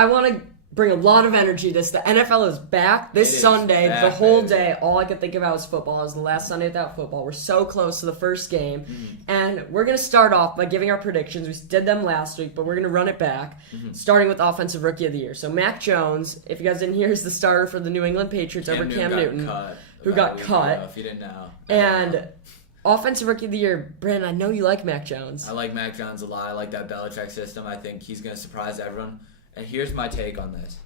I want to bring a lot of energy to this. The NFL is back this Sunday. Back, the whole baby. day, all I could think about was football. It was the last Sunday without football. We're so close to the first game. And we're going to start off by giving our predictions. We did them last week, but we're going to run it back, starting with Offensive Rookie of the Year. So Mac Jones, if you guys didn't hear, is the starter for the New England Patriots over Cam Newton, who got cut. If you didn't know. And Offensive Rookie of the Year, Brandon, I know you like Mac Jones. I like Mac Jones a lot. I like that Belichick system. I think he's going to surprise everyone. And here's my take on this.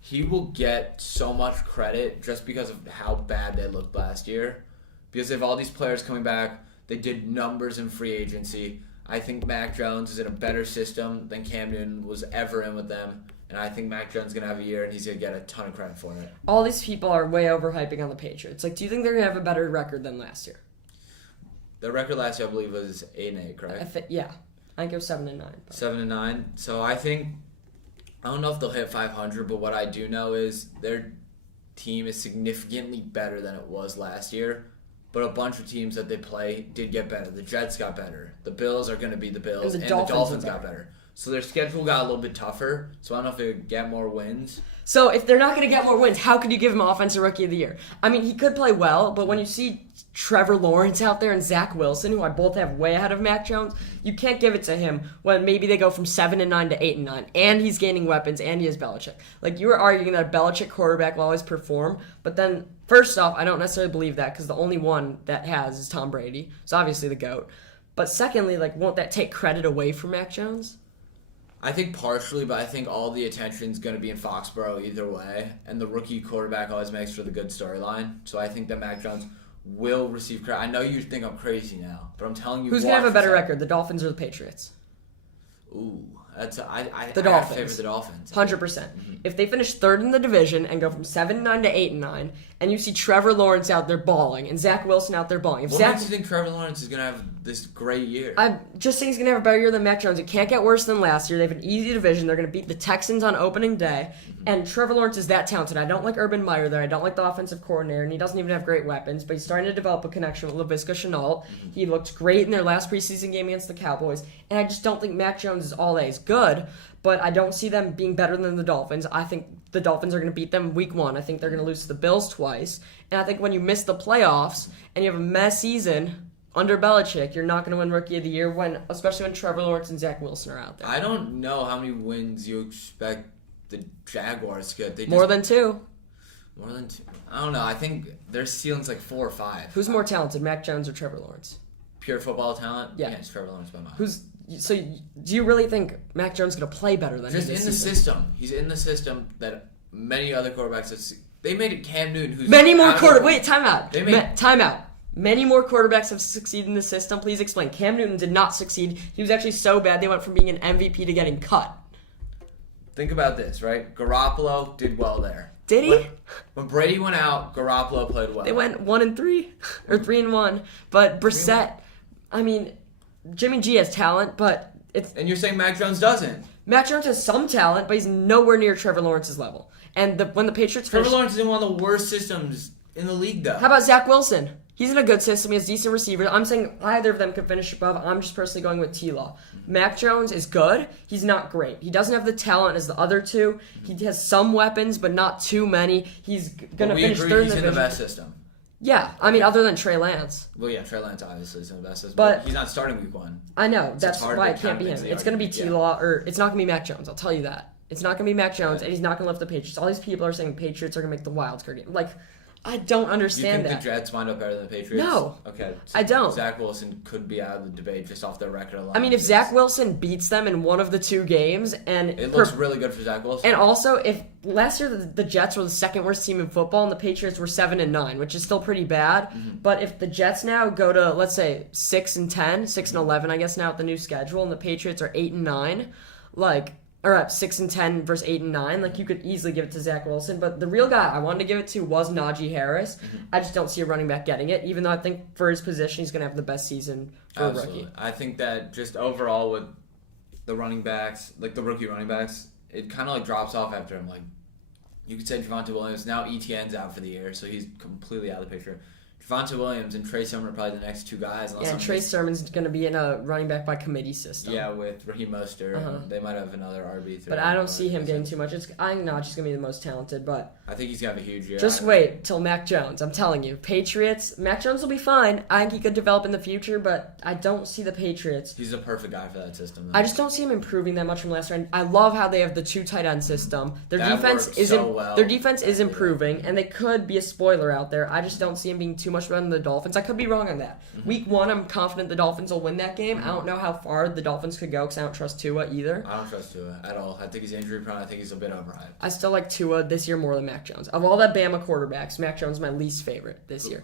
He will get so much credit just because of how bad they looked last year. Because they have all these players coming back. They did numbers in free agency. I think Mac Jones is in a better system than Cam Newton was ever in with them. And I think Mac Jones is going to have a year, and he's going to get a ton of credit for it. All these people are way overhyping on the Patriots. Like, do you think they're going to have a better record than last year? The record last year, I believe, was 8-8, correct? Yeah. I think it was 7-9. 7-9. So I don't know if they'll hit 500, but what I do know is their team is significantly better than it was last year. But a bunch of teams that they play did get better. The Jets got better. The Bills are going to be the Bills. And the Dolphins Dolphins got better. So their schedule got a little bit tougher. So I don't know if they would get more wins. So if they're not going to get more wins, how could you give him Offensive Rookie of the Year? I mean, he could play well, but when you see Trevor Lawrence out there and Zach Wilson, who I both have way ahead of Mac Jones, you can't give it to him when maybe they go from 7-9 to 8-9, and he's gaining weapons, and he has Belichick. Like, you were arguing that a Belichick quarterback will always perform, but then, first off, I don't necessarily believe that, because the only one that has is Tom Brady, so obviously the GOAT. But secondly, like, won't that take credit away from Mac Jones? I think partially, but I think all the attention's going to be in Foxborough either way, and the rookie quarterback always makes for the good storyline. So I think that Mac Jones will receive credit. I know you think I'm crazy now, but I'm telling you. Who's going to have a better record, the Dolphins or the Patriots? Ooh, I The Dolphins. favor the Dolphins. 100%. If they finish third in the division and go from 7-9 to 8-9, and you see Trevor Lawrence out there balling and Zach Wilson out there balling, What makes you think Trevor Lawrence is going to have this great year? I'm just saying he's going to have a better year than Mac Jones. It can't get worse than last year. They have an easy division. They're going to beat the Texans on opening day. And Trevor Lawrence is that talented. I don't like Urban Meyer there. I don't like the offensive coordinator, and he doesn't even have great weapons. But he's starting to develop a connection with Laviska Shenault. He looked great in their last preseason game against the Cowboys. And I just don't think Mac Jones is all that. He's good, but I don't see them being better than the Dolphins. I think the Dolphins are going to beat them week one. I think they're going to lose to the Bills twice. And I think when you miss the playoffs and you have a mess season under Belichick, you're not going to win Rookie of the Year, especially when Trevor Lawrence and Zach Wilson are out there. I don't know how many wins you expect the Jaguars to get. More than two. More than two. I don't know. I think their ceiling's like 4 or 5. Who's more talented, Mac Jones or Trevor Lawrence? Pure football talent? Yeah. It's Trevor Lawrence by mile. So do you really think Mac Jones is going to play better than him Just this in the season? system. He's in the system that many other quarterbacks have seen. They made it Cam Newton, who's Many more quarterbacks. Wait, time out. They made- Time out. Many more quarterbacks have succeeded in the system. Please explain. Cam Newton did not succeed. He was actually so bad they went from being an MVP to getting cut. Think about this, right? Garoppolo did well there. Did he? When Brady went out, Garoppolo played well. They went 1-3 or 3-1. But Brissett, I mean, Jimmy G has talent, but it's And you're saying Mac Jones doesn't? Mac Jones has some talent, but he's nowhere near Trevor Lawrence's level. And when the Patriots Trevor finished, Lawrence is in one of the worst systems in the league, though. how about Zach Wilson? He's in a good system. He has decent receivers. I'm saying either of them could finish above. I'm just personally going with T-Law. Mac Jones is good. He's not great. He doesn't have the talent as the other two. He has some weapons, but not too many. He's going to finish third in He's the in the division. best system. Yeah, I mean, other than Trey Lance. Well, yeah, Trey Lance obviously is in the best system, But- but he's not starting week 1. I know. it's That's hard why to it can't be count him. against It's going to be the T-Law, or it's not going to be Mac Jones. I'll tell you that. It's not going to be Mac Jones, and he's not going to lift the Patriots. All these people are saying Patriots are going to make the wild card game. Like, I don't Do you understand think that. the Jets wind up better than the Patriots? No. Okay. I don't. Zach Wilson could be out of the debate just off their record alone. I mean, if Zach Wilson beats them in one of the two games, and It looks really good for Zach Wilson. and also if last year the Jets were the second worst team in football, and the Patriots were 7-9, which is still pretty bad. But if the Jets now go to, let's say, 6-10, 6-11, I guess now with the new schedule, and the Patriots are 8-9, like. Or at 6-10 versus 8-9, like you could easily give it to Zach Wilson. But the real guy I wanted to give it to was Najee Harris. I just don't see a running back getting it, even though I think for his position he's going to have the best season for a Absolutely. rookie. I think that just overall with the running backs, like the rookie running backs, it kind of like drops off after him. Like you could say Javonte Williams. Now ETN's out for the year, so he's completely out of the picture. Javonte Williams and Trey Sermon are probably the next two guys. Yeah, and Trey Sermon's going to be in a running back by committee system. Yeah, with Raheem Mostert. And they might have another RB3. But I don't see him getting too much. I'm not just going to be the most talented, but I think he's going to have a huge year. just wait till Mac Jones. I'm telling you. Patriots, Mac Jones will be fine. I think he could develop in the future, but I don't see the Patriots. He's a perfect guy for that system, though. I just don't see him improving that much from last year. I love how they have the 2 tight end system. Their That defense works is so well. Their defense is improving, and they could be a spoiler out there. I just don't see him being too much better than the Dolphins. I could be wrong on that. Week 1, I'm confident the Dolphins will win that game. I don't know how far the Dolphins could go because I don't trust Tua either. I don't trust Tua at all. I think he's injury prone. I think he's a bit overhyped. I still like Tua this year more than Mac Jones. Of all the Bama quarterbacks, Mac Jones is my least favorite this year.